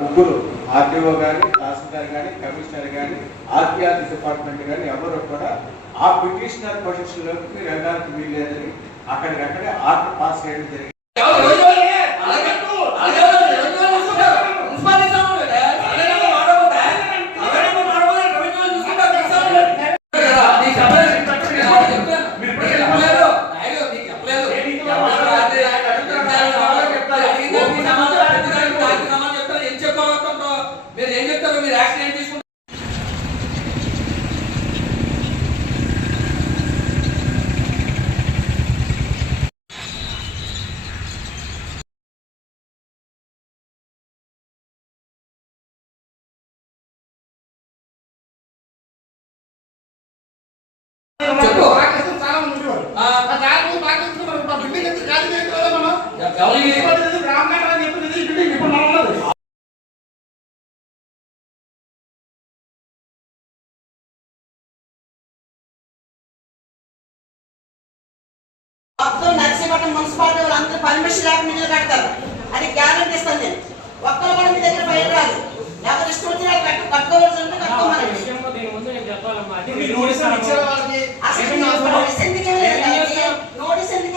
ముగ్గురు ఆర్డీఓ కానీ, తహసీల్దార్ కానీ, కమిషనర్ కానీ, ఆర్టీఆర్ డిపార్ట్మెంట్ కానీ ఎవరు కూడా ఆ పిటిషనర్ పొజిషన్లోకి మీరు వెళ్ళడానికి వీల్లేదని అక్కడికక్కడే ఆర్డర్ పాస్ చేయడం జరిగింది. నర్సీపట్నం మున్సిపాలిటీ వాళ్ళందరూ పర్మిషన్ లేకుండా ఇల్లు కడతారు. అది గ్యారెంటీ ఇస్తాను నేను. ఒక్కరు కూడా మీ దగ్గర బయట రాదు. ఎవరు ఇష్టం వచ్చిన కట్టుకోవాల్సి ఉంటే కట్టుకోమని నోటీస్ ఎందుకు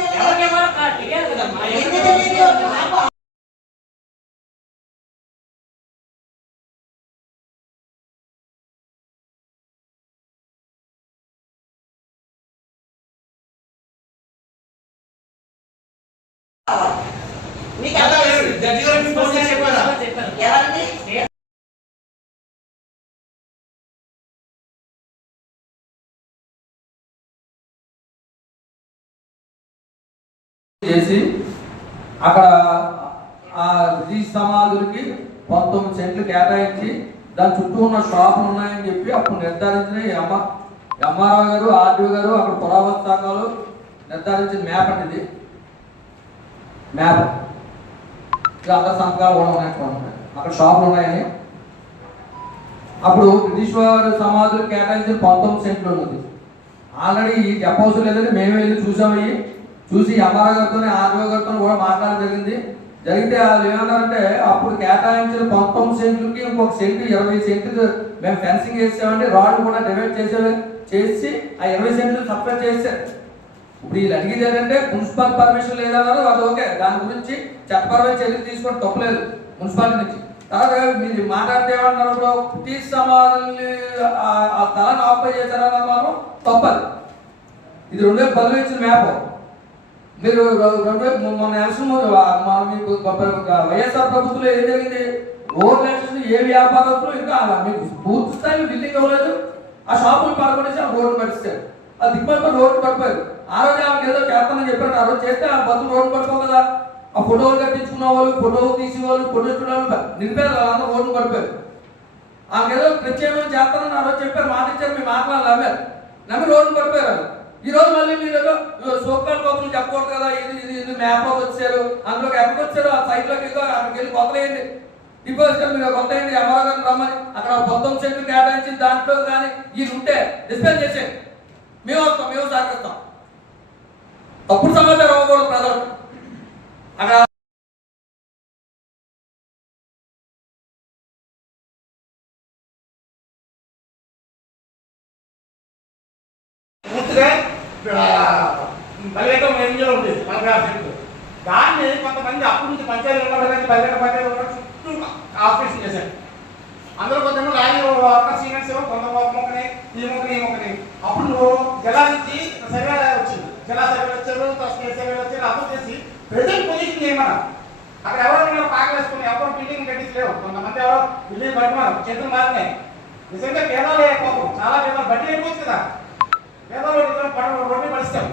చేసి అక్కడ ఆ బ్రిటిష్ సమాధులకి 19 సెంట్లు కేటాయించి దాని చుట్టూ ఉన్న షాపులు ఉన్నాయని చెప్పి అప్పుడు నిర్ధారించిన ఎంఆర్ఓ గారు, ఆర్డీఓ గారు, అక్కడ పురావస్తు శాఖలు నిర్ధారించిన మ్యాప్ అండి. ఇది మ్యాప్ అందరి సంతకాలు కూడా ఉన్నాయి. అక్కడ షాపులు ఉన్నాయని అప్పుడు బ్రిటిష్ వారి సమాధులు కేటాయించిన 19 సెంట్లు ఉన్నది. ఆల్రెడీ చెప్పవసరం లేదని మేమే వెళ్ళి చూసామయ్యి. చూసి ఎంఆర్ఓ గారితో, ఆర్డీఓ గారితో కూడా మాట్లాడడం జరిగితే వాళ్ళు ఏమన్నారంటే అప్పుడు కేటాయించిన 19 సెంట్లకి ఇంకొక సెంటు 20 సెంట్లు మేము ఫెన్సింగ్ చేసామండి, రాడ్ కూడా డివైడ్ చేసి ఆ 20 సెంట్లు సప్లై చేశారు. ఇప్పుడు వీళ్ళు అడిగేది ఏంటంటే మున్సిపల్ పర్మిషన్ లేదన్నారు. అది ఓకే, దాని గురించి చట్టపరమైన చర్యలు తీసుకొని తప్పలేదు మున్సిపాలిటీ నుంచి. తర్వాత మీరు మాట్లాడితే ఏమన్నారు, బ్రిటిష్ సమాధుల్ని ఆ తలను ఆక్యుపై చేశారన్న మాత్రం తప్పదు. ఇది 2010 ఇచ్చిన మ్యాప్. మీరు మన ఎలక్షన్ మీకు వైఎస్ఆర్ ప్రభుత్వంలో ఏం జరిగింది, రోడ్ ఎలక్షన్ ఏ వ్యాపారస్తులు ఇంకా మీకు పూర్తి స్థాయి బిల్డింగ్ ఇవ్వలేదు. ఆ షాపులు పడకొనేసి ఆ రోడ్డు పడిస్తారు. ఆ దిక్కుమని రోడ్డు పడిపోయారు. ఆ రోజు ఆమెకు ఏదో చేస్తానని చెప్పారు. ఆ రోజు చేస్తే ఆ బతులు రోడ్డు పడిపో కదా. ఆ ఫోటోలు కట్టించుకున్న వాళ్ళు, ఫోటోలు తీసేవాళ్ళు, ఫోటో చూడాలి నిలిపారు. వాళ్ళందరూ రోడ్డు పడిపోయారు. ఆమెకు ఏదో ప్రత్యేకమైన చేస్తానని ఆ రోజు చెప్పారు, మాట ఇచ్చారు. మీ మాటలు నమ్మి రోడ్డు పడిపోయారు. ఈ రోజు మళ్ళీ మీరు ఏదో సోకాల్ కబుర్లు చెప్పకూడదు కదా. ఇది మ్యాప్ లోకి వచ్చారు, అందులోకి ఎక్కడికి వచ్చారు, ఆ సైట్ లోకి అక్కడికి వెళ్ళి కొత్తలేయండి, డిపాజిట్ మీరు కొత్త అయింది ఎంఆర్ఓ గారిని రమ్మని అక్కడ 19 సెంట్లు కేటాయించిన దాంట్లో కానీ ఇది ఉంటే డిస్పెన్స్ చేసేయండి. మేము వస్తాం, మేము సహకరిస్తాం. తప్పుడు సమాచారం ఇవ్వకూడదు ప్రజలకు. అక్కడ బలిగం రేంజ్లో ఉండేది 40 సెంట్లు. దాన్ని కొంతమంది అప్పటి నుంచి పంచాయతీ బలిగం పంచాయతీ చుట్టూ ఆపరేషన్ చేశారు. అందరూ కొంచెం లారీ సీనియర్స్ కొంత మొక్కని ఈ మొక్కని అప్పుడు జలా నుంచి సర్వే వచ్చింది. జలా సర్వేలు వచ్చారు, స్టేట్ సర్వేలు వచ్చారు. అప్పుడు చేసి ప్రజెంట్ పొజిషన్ ఏమన్నా అక్కడ ఎవరైనా పాకలు వేసుకుని ఎవరు బిల్డింగ్ కట్టించలేవు. కొంతమంది ఎవరో బిల్డింగ్ పట్టుకున్నారు, చేతులు మారినాయి. నిజంగా పేదలు అయిపోతాం, చాలా పేదలు బట్టి అయిపోవచ్చు కదా. పేదలు రోడ్డు పడిస్తాం.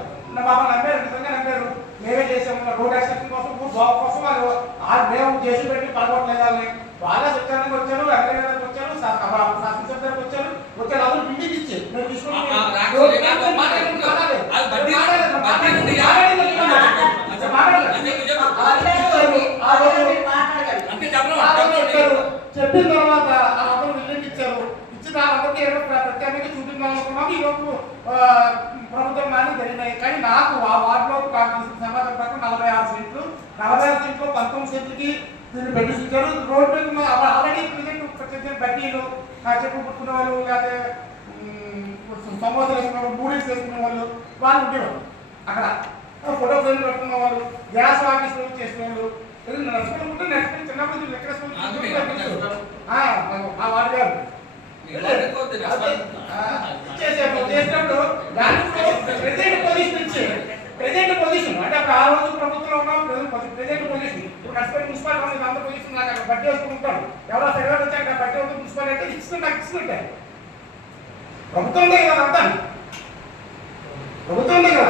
బాబా నమ్మారు, నిజంగా నమ్మారు. మేమే చేసాము రోడ్ యాక్సెప్షన్ కోసం, బాబు కోసం వాళ్ళు మేము చేసి పెట్టి పడగొట్టలేదని వాళ్ళే స్వచ్ఛందంగా వచ్చారు. ఎక్కడికి వచ్చారు, శాసనసభ్యులకు వచ్చారు. అందరూ బిల్డింగ్ ఇచ్చారు. మేము తీసుకుని చెప్పిన తర్వాత అందరూ బిల్డింగ్ ఇచ్చారు. ఇచ్చిన వాళ్ళందరికీ ఏదో ప్రత్యేకంగా చూపించాలనుకున్నాము. ఈరోజు ప్రభుత్వం కానీ జరిగినాయి. కానీ నాకు ఆ వార్డులో సమాచారం ప్రకారం 46 సెంట్లు 19 సెంట్లకి దీన్ని పెట్టించారు. రోడ్ మీద ఆల్రెడీ ప్రజెంట్ బడ్డీలు చెప్పు పుట్టుకునే వాళ్ళు, లేకపోతే సమోసాలు వేసుకునే వాళ్ళు, నూడిల్స్ వేసుకునే వాళ్ళు ఉండేవాళ్ళు. అక్కడ ఫోటో ఫ్రేమ్ పెట్టుకున్న వాళ్ళు, గ్యాస్ ఆఫీస్ చేసిన వాళ్ళు, నడుచుకుంటే నడుచుకుని చిన్నప్పుడు ఎక్కడ వాడు గారు చేసినప్పుడు ప్రెజెంట్ పొజిషన్ అంటే అప్పుడు ఆ రోజు ప్రభుత్వంలో ఉన్నాం. ప్రెజెంట్ పొజిషన్ ఇప్పుడు కష్టపడి మున్సిపాలిటీ అంత పొజిషన్ నాకు అక్కడ బట్టి వేసుకుంటాడు. ఎవరో సర్వే వచ్చి అక్కడ బట్టి వస్తే మున్సిపాలిటీ అంటే ఇస్తుంది, నాకు ఇస్తుంటే ప్రభుత్వం కదా అంతా, ప్రభుత్వం కదా.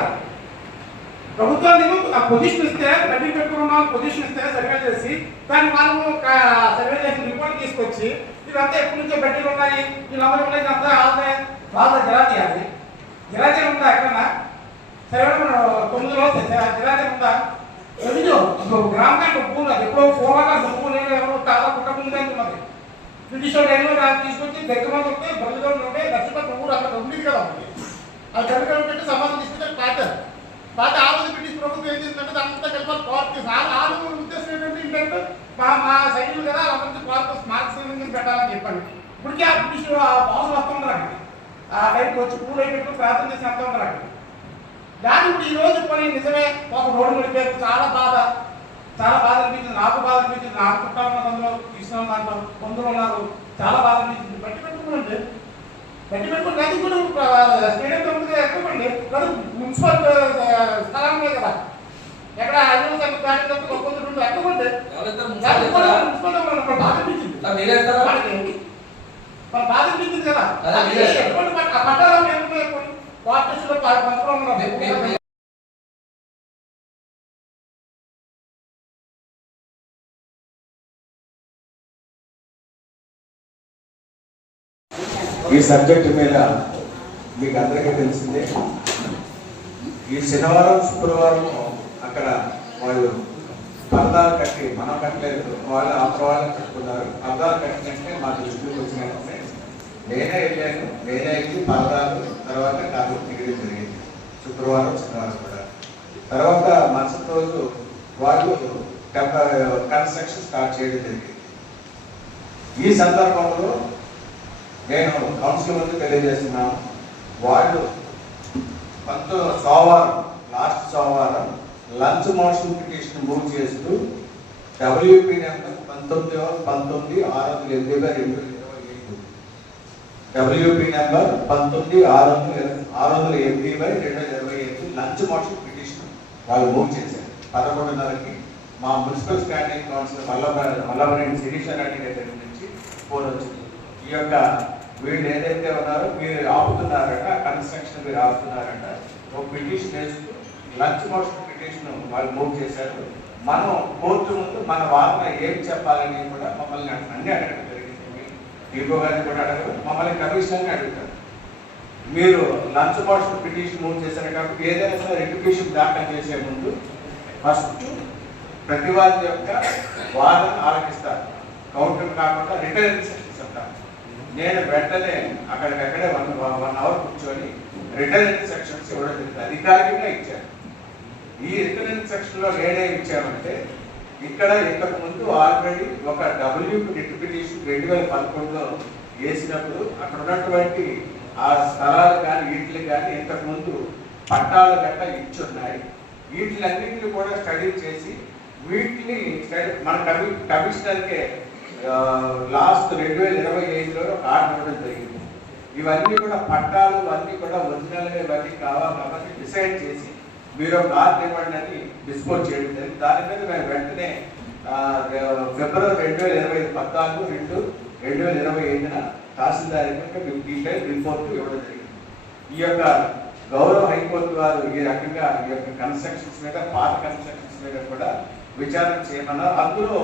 ప్రభుత్వాన్ని ఆ పొజిషన్ ఇస్తే బడ్డీ పెట్టుకున్నాం, పొజిషన్ ఇస్తే సర్వే చేసి దాన్ని మనము సర్వే చేసి రిపోర్ట్ తీసుకొచ్చి ఇదంతా ఎప్పటి నుంచో బడ్డీలు ఉన్నాయి, వీళ్ళందరూ ఉన్నాయి, ఇదంతా వాళ్ళ జిరాతీయాలి. జిరాతీ ఉందా ఎక్కడన్నా? సర్వే 9 రోజులు జిరాతీ ఉందా? రెవెన్యూ గ్రామ కంటే భూములు అది ఎప్పుడో పూర్వంగా భూములు ఎవరో చాలా కుట్టకుండా ఉన్నది. బ్రిటిష్ వాళ్ళు తీసుకొచ్చి దగ్గర మంది ఉంటే బరువులో ఉంటే లక్షపతి ఊరు అక్కడ ఉండేది కదా. అది కనుక సమాజం తీసుకుంటే పాత ఆ రోజు బ్రిటిష్ ప్రభుత్వం ఏం చేసిందంటే అంతా కలిపి కోర్టు ఆరు ఉద్దేశం ఏంటంటే మా సైన్యులు కదా అందరికీ కోర్టు మార్క్స్ పెట్టాలని చెప్పండి. ఇప్పటికే ఆ బ్రిటిష్ బాసులు వస్తున్నారు అక్కడ, ఆ టైంకి వచ్చి పూలు అయినట్టు ప్రార్థన చేసి అంతా ఉన్నారు అక్కడ. దాని ఇప్పుడు ఈ రోజు పని నిజమే ఒక రోడ్డు ముడిపోయారు, చాలా బాధ అనిపించింది. నాకు బాధ అనిపించింది, నాకు చుట్టాలు అందులో తీసుకున్న దాంట్లో కొందరు ఉన్నారు, చాలా బాధ అనిపించింది. బట్టి పెట్టుకోండి, బట్టి పెట్టుకుని అది కూడా స్టేడియంతో ఎక్కువండి, అది మున్సిపల్ స్థలాలే కదా. ఎక్కడ అడ్మిషన్ కొందరు ఎక్కువండి మున్సిపల్ బాధ అనిపించింది, మన బాధ అనిపించింది కదా. పట్టాలు పార్టీలో పంచుకోవడం ఈ సబ్జెక్టు మీద మీకు అందరికీ తెలిసిందే. ఈ శనివారం శుక్రవారం అక్కడ వాళ్ళు పరదాలు కట్టి, మనం కట్టలేదు, వాళ్ళు వాళ్ళు కట్టుకున్నారు. పరదాలు కట్టినట్టే మా దృష్టికి వచ్చిన వెంటనే నేనే వెళ్ళాను, నేనే వెళ్ళి పరదాలు తర్వాత కాదు తిరిగి జరిగింది. శుక్రవారం శనివారం కూడా. తర్వాత మరుసటి రోజు వాళ్ళు కన్స్ట్రక్షన్ స్టార్ట్ చేయడం జరిగింది. ఈ సందర్భంలో నేను కౌన్సిల్ ముందు తెలియజేస్తున్నాను, వాళ్ళు లాస్ట్ సోమవారం లంచ్ మోషన్ పిటిషన్ మూవ్ చేస్తూ WP number 19/19/608/2025 WP number 19/608/2025 lunch motion petition వాళ్ళు మూవ్ చేశారు. 11:30కి మా municipal standing councillor Mallavareddy Sirisha Reddy దగ్గర నుంచి ఫోన్ వచ్చింది. ఈ యొక్క వీళ్ళు ఏదైతే ఉన్నారో మీరు ఆపుతున్నారట, కన్స్ట్రక్షన్ మీరు ఆపుతున్నారట, ఒక పిటిషన్ వేస్తూ లంచ్ మోషన్ పిటిషన్ వాళ్ళు మూవ్ చేశారు. మనం కోర్టు ముందు మన వాదన ఏం చెప్పాలని కూడా మమ్మల్ని అన్ని అడగడం జరిగింది. ఈగో గారిని కూడా అడగరు, మమ్మల్ని కమిషనర్ని అడుగుతారు. మీరు లంచ్ మోషన్ పిటిషన్ మూవ్ చేశారు కాబట్టి ఏదైనా సరే రిటిఫికేషన్ దాఖలు చేసే ముందు ఫస్ట్ ప్రతివాది యొక్క వాదన ఆలకిస్తారు. కౌంటర్ కాకుండా రిటర్న్ ఇన్స్ట్రక్షన్స్ అంటారు. నేను వెంటనే అక్కడికక్కడే 1 అవర్ కూర్చొని రిటర్న్ ఇన్స్ట్రక్షన్స్ ఇవ్వడం జరిగింది. అధికారికంగా ఇచ్చాను. ఈ రిటర్న్ ఇన్స్ట్రక్షన్ లో నేనేం ఇచ్చామంటే, ఇక్కడ ఇంతకు ముందు ఆల్రెడీ ఒక WP రిట్ పిటిషన్ 2011లో వేసినప్పుడు అక్కడ ఉన్నటువంటి ఆ స్థలాలు కానీ వీటికి కానీ ఇంతకు ముందు పట్టాలు గట్ట ఇచ్చున్నాయి. వీటిలన్నింటినీ కూడా స్టడీ చేసి వీటిని మన కమిషనర్కే లాస్ట్ 2025లో ఒక ఆర్డర్ ఇవ్వడం జరిగింది. ఇవన్నీ కూడా పట్టాలు అన్నీ కూడా ఒరిజినల్గా ఇవన్నీ కావాలి కాబట్టి డిసైడ్ చేసి మీరు ఒక ఆర్డర్ ఇవ్వండి అని డిస్పోజ్ చేయడం జరిగింది. దాని మీద మేము వెంటనే ఫిబ్రవరి 2014/2/2025 తహసీల్దార్ డీటెయిల్ రిపోర్ట్ ఇవ్వడం జరిగింది. ఈ యొక్క గౌరవ హైకోర్టు వారు ఈ రకంగా ఈ యొక్క కన్స్ట్రక్షన్స్ మీద, పాత కన్స్ట్రక్షన్స్ మీద కూడా విచారణ చేయమన్నారు. అందులో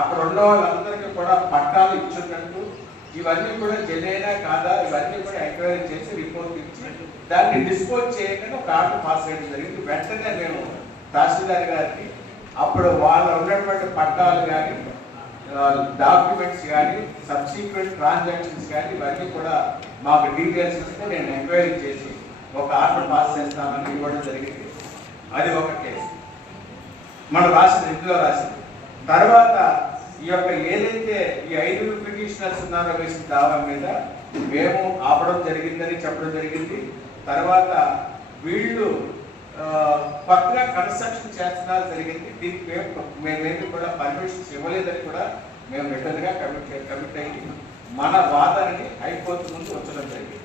అక్కడ ఉన్న వాళ్ళందరికీ కూడా పట్టాలు ఇచ్చున్నట్టు, ఇవన్నీ కూడా జెన్యూనా కాదా, ఇవన్నీ కూడా ఎంక్వైరీ చేసి రిపోర్ట్ ఇచ్చి దాన్ని డిస్పోజ్ చేయకుండా ఒక ఆర్డర్ పాస్ చేయడం జరిగింది. వెంటనే మేము తహసీల్దార్ గారికి అప్పుడు వాళ్ళు ఉన్నటువంటి పట్టాలు కానీ, డాక్యుమెంట్స్ కానీ, సబ్సిక్వెంట్ ట్రాన్సాక్షన్స్ కానీ ఇవన్నీ కూడా మాకు డీటెయిల్స్ ఇస్తే నేను ఎంక్వైరీ చేసి ఒక ఆర్డర్ పాస్ చేస్తామని ఇవ్వడం జరిగింది. అది ఒక కేసు మనం రాసింది, ఇందులో రాసింది. తర్వాత ఈ యొక్క ఏదైతే ఈ 5 పిటిషనర్స్ ఉన్నారో వేసిన దావా మీద మేము ఆపడం జరిగిందని చెప్పడం జరిగింది. తర్వాత వీళ్ళు కొత్తగా కన్స్ట్రక్షన్ చేస్తున్నారు జరిగింది. దీనికి మేమేమి కూడా పర్మిషన్స్ ఇవ్వలేదని కూడా మేము రిటర్న్గా కమిట్ అయ్యి మన వాదనని హైకోర్టు ముందు ఉంచడం జరిగింది.